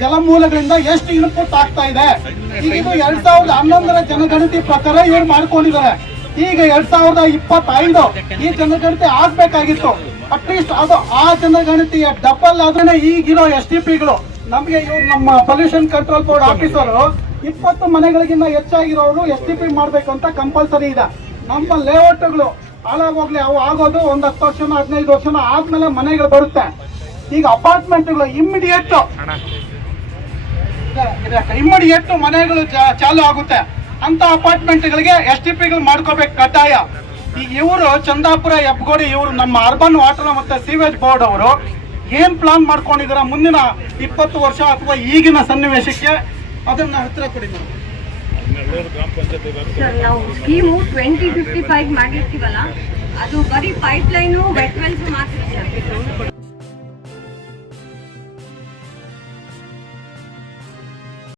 ಜಲಮೂಲಗಳಿಂದ ಎಷ್ಟು ಇನ್ಪುಟ್ ಆಗ್ತಾ ಇದೆ? ಈಗ ಇದು ಎರಡ್ ಸಾವಿರದ ಹನ್ನೊಂದರ ಜನಗಣತಿ ಪ್ರಕಾರ ಇವ್ರು ಮಾಡ್ಕೊಂಡಿದ್ದಾರೆ? ಈಗ ಎರಡ್ ಸಾವಿರದ ಇಪ್ಪತ್ತೈದು ಈ ಜನಗಣತಿ ಆಗ್ಬೇಕಾಗಿತ್ತು. ಅಟ್ಲೀಸ್ಟ್ ಅದು ಆ ಜನಗಣತಿಯ ಡಬಲ್ ಆದ್ರೆ ಈಗಿರೋ ಎಸ್ ಟಿ ಪಿಗಳು ನಮಗೆ ಇವ್ರು ನಮ್ಮ ಪೊಲ್ಯೂಷನ್ ಕಂಟ್ರೋಲ್ ಬೋರ್ಡ್ ಆಫೀಸರು ಇಪ್ಪತ್ತು ಮನೆಗಳಿಗಿಂತ ಹೆಚ್ಚಾಗಿರೋರು ಎಸ್ ಟಿ ಪಿ ಮಾಡ್ಬೇಕು ಅಂತ ಕಂಪಲ್ಸರಿ ಇದೆ. ನಮ್ಮ ಲೇಔಟ್ಗಳು ಹಾಳಾಗೋಗ್ಲಿ, ಅವು ಆಗೋದು ಒಂದ್ ಹತ್ತು ವರ್ಷನ ಹದಿನೈದು ವರ್ಷನ ಆದ್ಮೇಲೆ ಮನೆಗಳು ಬರುತ್ತೆ. ಈಗ ಅಪಾರ್ಟ್ಮೆಂಟ್ಗಳು ಇಮ್ಮಿಡಿಯೇಟ್ ಇಮ್ಮಿಡಿಯೇಟ್ ಮನೆಗಳು ಚಾ- ಚಾಲು ಆಗುತ್ತೆ. ಅಂತ ಅಪಾರ್ಟ್ಮೆಂಟ್ಗಳಿಗೆ ಎಸ್ ಟಿ ಪಿಗಳು ಮಾಡ್ಕೋಬೇಕು ಕಡ್ಡಾಯ. ಈಗ ಇವರು ಚಂದಾಪುರ ಹೆಬ್ಗೋಡಿ ಇವರು ನಮ್ಮ ಅರ್ಬನ್ ವಾಟರ್ ಮತ್ತೆ ಸೀವೇಜ್ ಬೋರ್ಡ್ ಅವರು ಏನ್ ಪ್ಲಾನ್ ಮಾಡ್ಕೊಂಡಿದಾರ ಮುಂದಿನ ಇಪ್ಪತ್ತು ವರ್ಷ ಅಥವಾ ಈಗಿನ ಸನ್ನಿವೇಶಕ್ಕೆ? ಅದನ್ನ ಹತ್ರ ಕೊಡಿ. ಸರ್ ನಾವು ಸ್ಕೀಮು ಟ್ವೆಂಟಿ ಫಿಫ್ಟಿ ಫೈವ್ ಮಾಡಿರ್ತೀವಲ್ಲ ಅದು ಬರೀ ಪೈಪ್ ಲೈನು ವೆಟ್ ವೆಲ್ಸ್ ಮಾತ್ರ ಸರ್